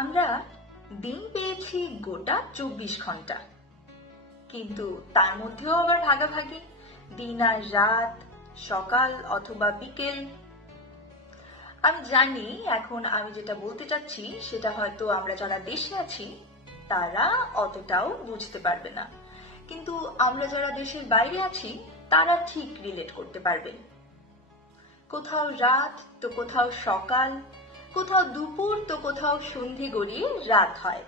আমরা দিন পেয়েছি গোটা 24 ঘন্টা, কিন্তু তার মধ্যেও আবার ভাগাভাগি, দিন আর রাত, সকাল অথবা বিকেল। আমি জানি এখন আমি যেটা বলতে চাচ্ছি সেটা হয়তো আমরা যারা দেশে আছি তারা অতটাও বুঝতে পারবে না, কিন্তু আমরা যারা দেশের বাইরে আছি তারা ঠিক রিলেট করতে পারবে। কোথাও রাত তো কোথাও সকাল, কোথাও দুপুর তো কোথাও সন্ধে গড়িয়ে রাত হয়।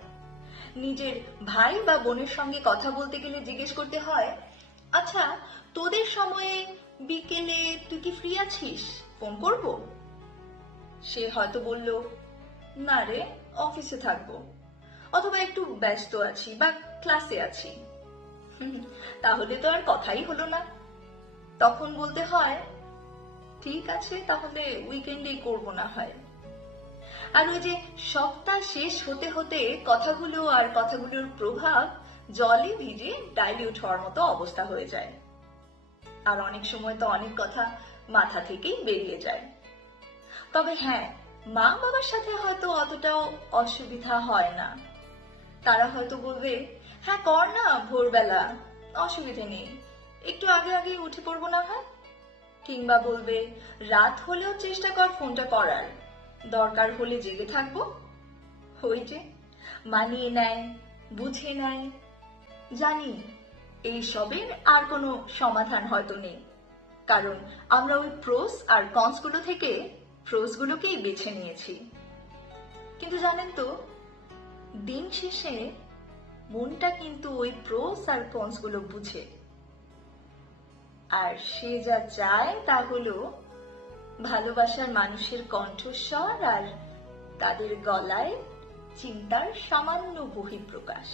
নিজের ভাই বা বোনের সঙ্গে কথা বলতে গেলে জিজ্ঞেস করতে হয়, আচ্ছা তোদের সময়ে বিকেলে তুই কি ফ্রি আছিস, ফোন করব? সে হয়তো বলল, না রে, অফিসে থাকবো, অথবা একটু ব্যস্ত আছি বা ক্লাসে আছি। তাহলে তো আর কথাই হলো না। তখন বলতে হয়, ঠিক আছে তাহলে উইকেন্ডেই করবো না হয়। আর ওই যে সপ্তাহ শেষ হতে হতে কথাগুলো আর কথাগুলোর প্রভাব জলে ভিজে ডাইলিউট হওয়ার মতো অবস্থা হয়ে যায়। আর অনেক সময় তো অনেক কথা মাথা থেকেই বেরিয়ে যায়। তবে হ্যাঁ, মা বাবার সাথে হয়তো অতটাও অসুবিধা হয় না। তারা হয়তো বলবে, হ্যাঁ কর না ভোরবেলা, অসুবিধে নেই, একটু আগে আগে উঠে পড়বো না হয়। কিংবা বলবে, রাত হলেও চেষ্টা কর ফোনটা করার, দরকার হলে জেগে থাকবো। ওই যে মানিয়ে নেয়, বুঝে নেয়। জানি এই সবের আর কোনো সমাধান হয়তো নেই, কারণ আমরা ওই প্রোস আর কনস গুলো থেকে প্রোস গুলোকেই বেছে নিয়েছি। কিন্তু জানেন তো, দিন শেষে মনটা কিন্তু ওই প্রোস আর কনস গুলো বুঝে, আর সে যা চায় তা হলো ভালোবাসার মানুষের কণ্ঠস্বর আর তাদের গলায় চিন্তার সামান্য বহিঃপ্রকাশ।